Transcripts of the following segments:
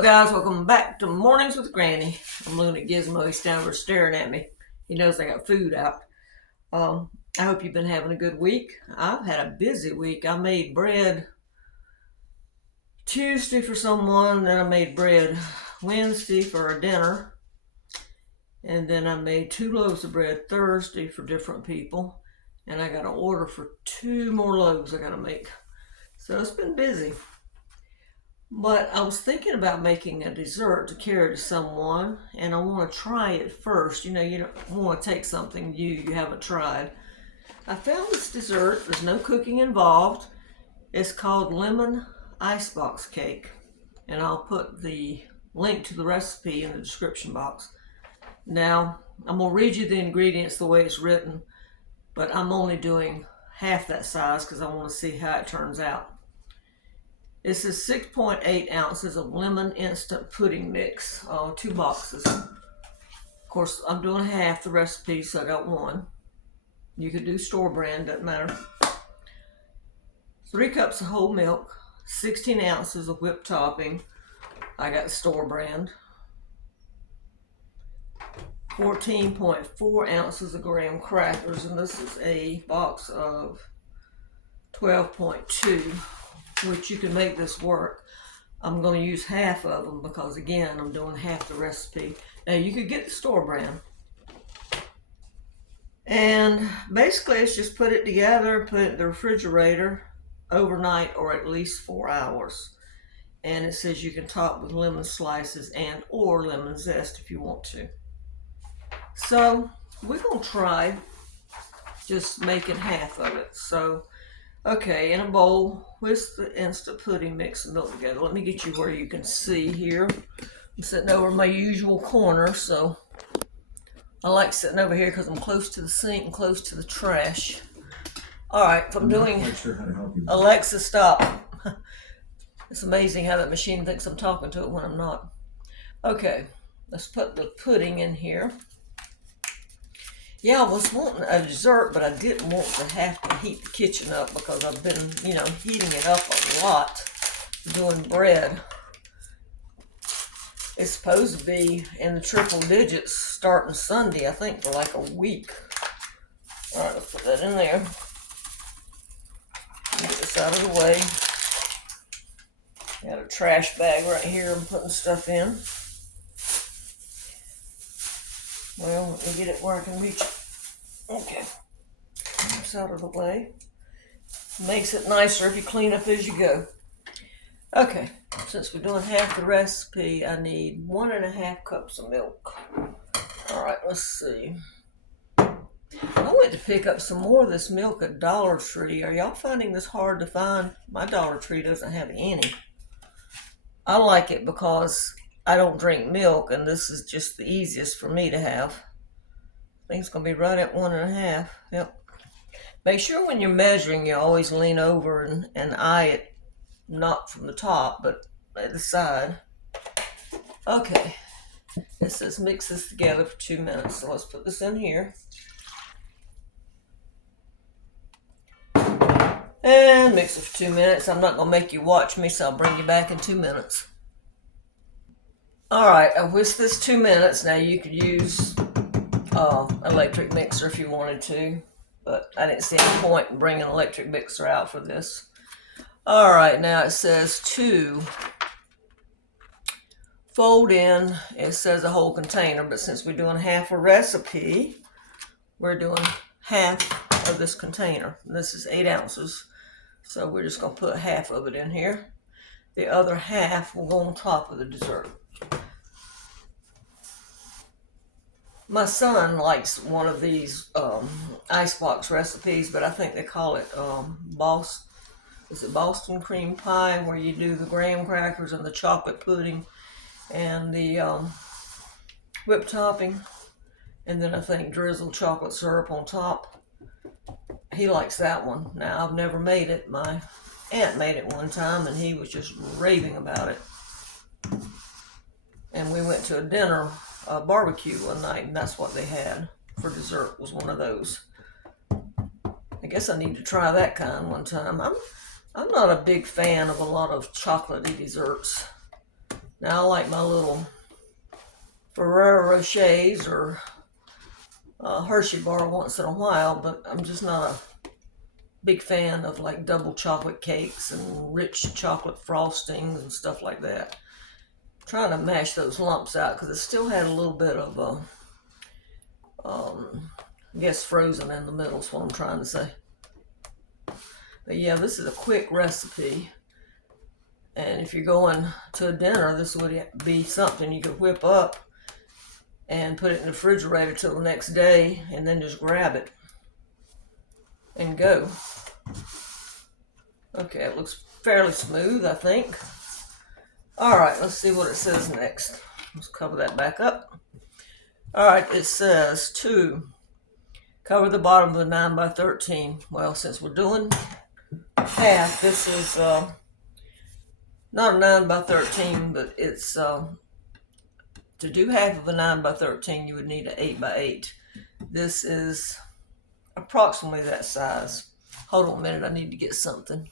Hello guys, welcome back to Mornings with Granny. I'm looking at Gizmo. He's down there staring at me. He knows I got food out. I hope you've been having a good week. I've had a busy week. I made bread Tuesday for someone, then I made bread Wednesday for a dinner, and then I made 2 loaves of bread Thursday for different people, and I got an order for 2 more loaves I gotta make. So it's been busy. But I was thinking about making a dessert to carry to someone, and I want to try it first. You don't want to take something you haven't tried. I found this dessert. There's no cooking involved. It's called lemon icebox cake, and I'll put the link to the recipe in the description box. Now, I'm going to read you the ingredients the way it's written, but I'm only doing half that size because I want to see how it turns out. This is 6.8 ounces of lemon instant pudding mix, 2 boxes. Of course, I'm doing half the recipe, so I got 1. You could do store brand, doesn't matter. 3 cups of whole milk, 16 ounces of whipped topping. I got store brand. 14.4 ounces of graham crackers, and this is a box of 12.2. which you can make this work. I'm going to use half of them because, again, I'm doing half the recipe. Now, you could get the store brand. And basically, it's just put it together, put it in the refrigerator overnight or at least 4 hours. And it says you can top with lemon slices and or lemon zest if you want to. So, we're going to try just making half of it. So, okay, in a bowl, whisk the instant pudding mix and milk together. Let me get you where you can see here. I'm sitting over my usual corner, so I like sitting over here because I'm close to the sink and close to the trash. All right, if I'm doing, sure how to help you. Alexa, stop. It's amazing how that machine thinks I'm talking to it when I'm not. Okay, let's put the pudding in here. Yeah, I was wanting a dessert, but I didn't want to have to heat the kitchen up because I've been, heating it up a lot doing bread. It's supposed to be in the triple digits starting Sunday, I think, for like a week. All right, let's put that in there. Get this out of the way. Got a trash bag right here I'm putting stuff in. Well, let me get it where I can reach it. Okay. It's out of the way. Makes it nicer if you clean up as you go. Okay. Since we're doing half the recipe, I need 1.5 cups of milk. All right, let's see. I went to pick up some more of this milk at Dollar Tree. Are y'all finding this hard to find? My Dollar Tree doesn't have any. I like it because I don't drink milk, and this is just the easiest for me to have. I think it's going to be right at 1.5. Yep. Make sure when you're measuring, you always lean over and eye it, not from the top, but at the side. Okay. It says mix this together for 2 minutes, so let's put this in here. And mix it for 2 minutes. I'm not going to make you watch me, so I'll bring you back in 2 minutes. All right, I whisked this 2 minutes. Now you could use electric mixer if you wanted to, but I didn't see any point in bringing an electric mixer out for this. All right, now it says to fold in. It says a whole container, but since we're doing half a recipe, we're doing half of this container. This is 8 ounces, so we're just going to put half of it in here. The other half will go on top of the dessert. My son likes one of these Icebox recipes, but I think they call it Boston cream pie, where you do the graham crackers and the chocolate pudding and the whipped topping, and then I think drizzled chocolate syrup on top. He likes that one. Now, I've never made it. My aunt made it one time, and he was just raving about it. And we went to a dinner barbecue one night, and that's what they had for dessert, was one of those. I guess I need to try that kind one time. I'm not a big fan of a lot of chocolatey desserts. Now I like my little Ferrero Rochers or Hershey bar once in a while, but I'm just not a big fan of like double chocolate cakes and rich chocolate frostings and stuff like that. I'm trying to mash those lumps out because it still had a little bit of I guess frozen in the middle is what I'm trying to say. But yeah, this is a quick recipe. And if you're going to a dinner, this would be something you could whip up and put it in the refrigerator till the next day and then just grab it and go. Okay, it looks fairly smooth, I think. Alright, let's see what it says next. Let's cover that back up. Alright, it says to cover the bottom of the 9x13. Well, since we're doing half, this is not a 9x13, but it's to do half of a 9x13, you would need an 8x8. This is approximately that size. Hold on a minute, I need to get something.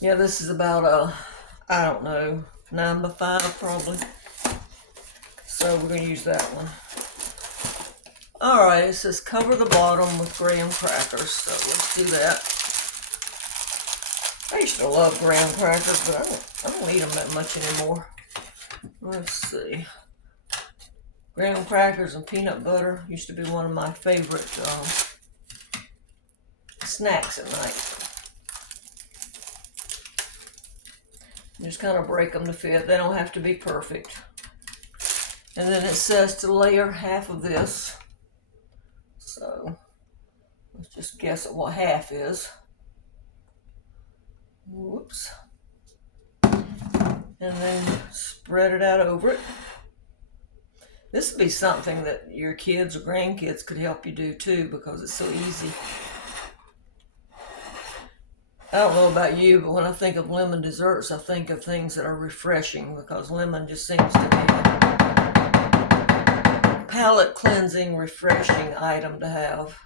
Yeah, this is about a, I don't know, 9x5 probably. So we're going to use that one. Alright, it says cover the bottom with graham crackers, so let's do that. I used to love graham crackers, but I don't eat them that much anymore. Let's see. Graham crackers and peanut butter used to be one of my favorite snacks at night. Just kind of break them to fit. They don't have to be perfect. And then it says to layer half of this. So let's just guess at what half is. Whoops. And then spread it out over it. This would be something that your kids or grandkids could help you do too, because it's so easy. I don't know about you, but when I think of lemon desserts, I think of things that are refreshing, because lemon just seems to be a palate cleansing, refreshing item to have.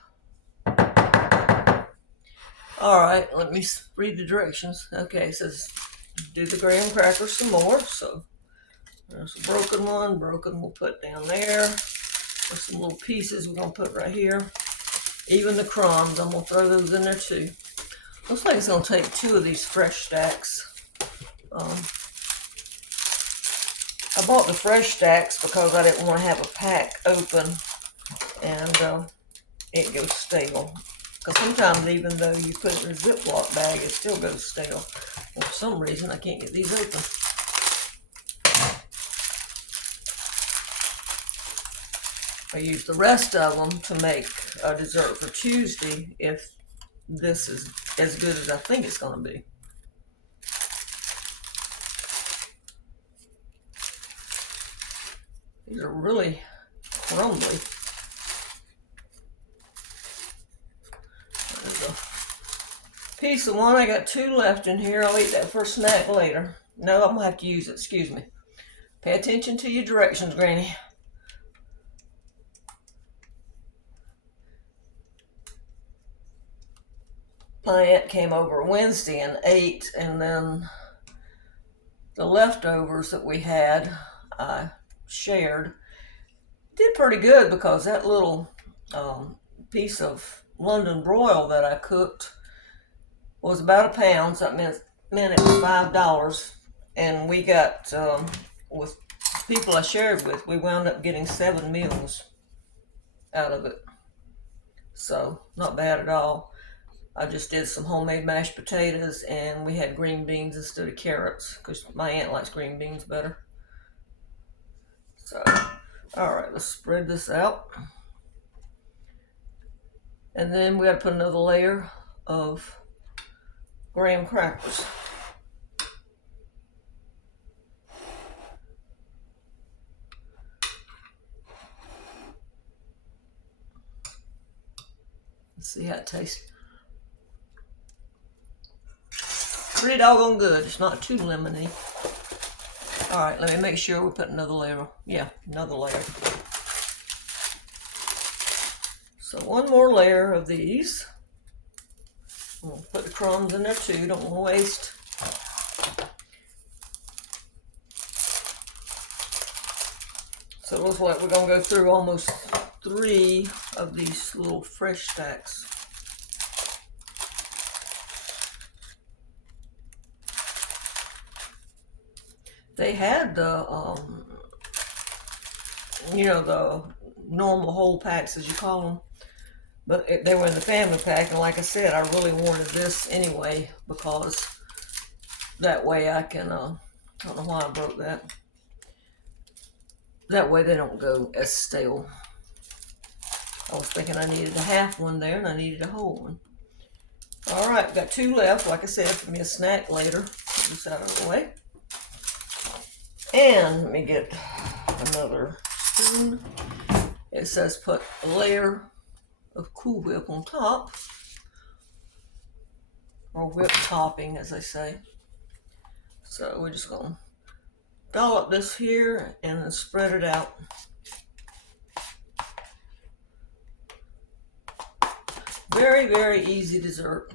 Alright, let me read the directions. Okay, it says do the graham crackers some more. So there's a broken one. Broken we'll put down there. There's some little pieces we're going to put right here. Even the crumbs, I'm going to throw those in there too. Looks like it's going to take 2 of these fresh stacks. I bought the fresh stacks because I didn't want to have a pack open and it goes stale. Because sometimes even though you put it in a Ziploc bag, it still goes stale. Well, for some reason, I can't get these open. I use the rest of them to make a dessert for Tuesday if this is as good as I think it's going to be. These are really crumbly. There's a piece of one. I got 2 left in here. I'll eat that for a snack later. No, I'm going to have to use it. Excuse me. Pay attention to your directions, Granny. My aunt came over Wednesday and ate, and then the leftovers that we had, I shared. Did pretty good because that little piece of London broil that I cooked was about £1, so that meant it was $5. And we got, with people I shared with, we wound up getting 7 meals out of it. So, not bad at all. I just did some homemade mashed potatoes, and we had green beans instead of carrots, because my aunt likes green beans better. So, alright, let's spread this out. And then we got to put another layer of graham crackers. Let's see how it tastes. Pretty doggone good. It's not too lemony. Alright, let me make sure we put another layer. Yeah, another layer. So one more layer of these. We'll put the crumbs in there too. Don't want to waste. So it looks like we're going to go through almost 3 of these little fresh stacks. They had the, you know, the normal whole packs, as you call them. But they were in the family pack. And like I said, I really wanted this anyway, because that way I can, I don't know why I broke that. That way they don't go as stale. I was thinking I needed a half one there and I needed a whole one. All right, got 2 left. Like I said, for me a snack later. Get this out of the way. And let me get another spoon. It says put a layer of Cool Whip on top. Or whip topping, as they say. So we're just going to dollop this here and then spread it out. Very, very easy dessert.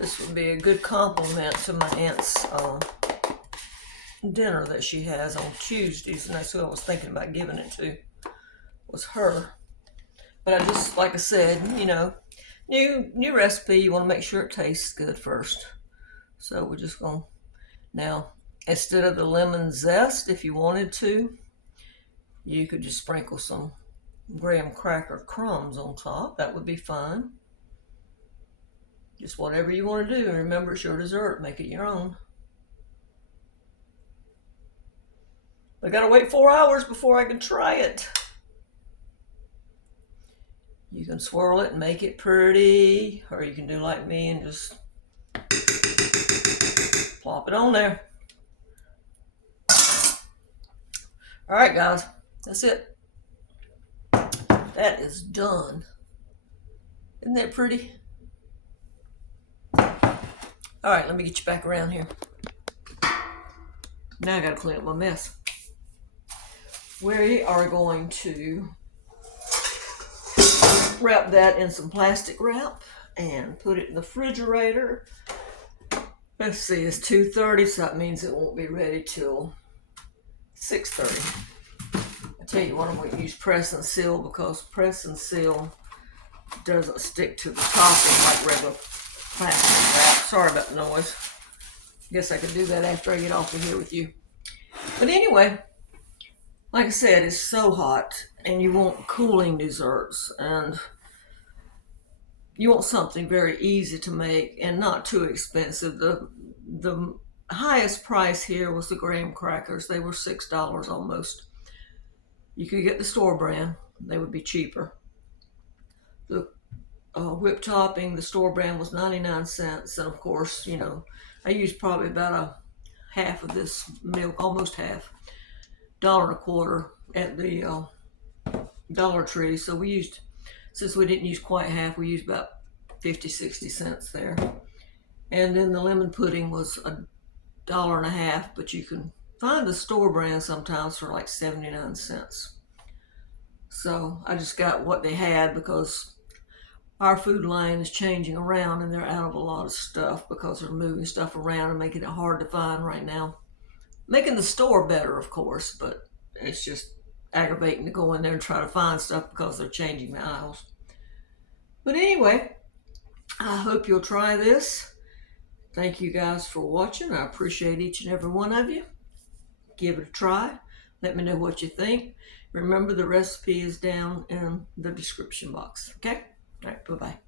This would be a good compliment to my aunt's dinner that she has on Tuesdays, and that's who I was thinking about giving it to, was her. But I just, like I said, you know, new recipe, you want to make sure it tastes good first. So we're just going to, now, instead of the lemon zest, if you wanted to, you could just sprinkle some graham cracker crumbs on top. That would be fine. Just whatever you want to do. And remember, it's your dessert. Make it your own. I gotta wait 4 hours before I can try it. You can swirl it and make it pretty, or you can do like me and just plop it on there. All right, guys, that's it. That is done. Isn't that pretty? All right, let me get you back around here. Now I gotta clean up my mess. We are going to wrap that in some plastic wrap and put it in the refrigerator. Let's see, it's 2:30, so that means it won't be ready till 6:30. I tell you what, I'm going to use press and seal, because press and seal doesn't stick to the topping like regular plastic wrap. Sorry about the noise. Guess I could do that after I get off of here with you. But anyway, like I said, it's so hot, and you want cooling desserts, and you want something very easy to make and not too expensive. The highest price here was the graham crackers. They were $6 almost. You could get the store brand. They would be cheaper. The whip topping, the store brand, was 99 cents. And of course, you know, I used probably about a half of this milk, almost half, $1.25 at the Dollar Tree. So we used, since we didn't use quite half, we used about 50-60 cents there. And then the lemon pudding was $1.50, but you can find the store brand sometimes for like 79 cents. So I just got what they had, because our food line is changing around and they're out of a lot of stuff because they're moving stuff around and making it hard to find right now. Making the store better, of course, but it's just aggravating to go in there and try to find stuff because they're changing the aisles. But anyway, I hope you'll try this. Thank you guys for watching. I appreciate each and every one of you. Give it a try. Let me know what you think. Remember, the recipe is down in the description box. Okay? All right, bye-bye.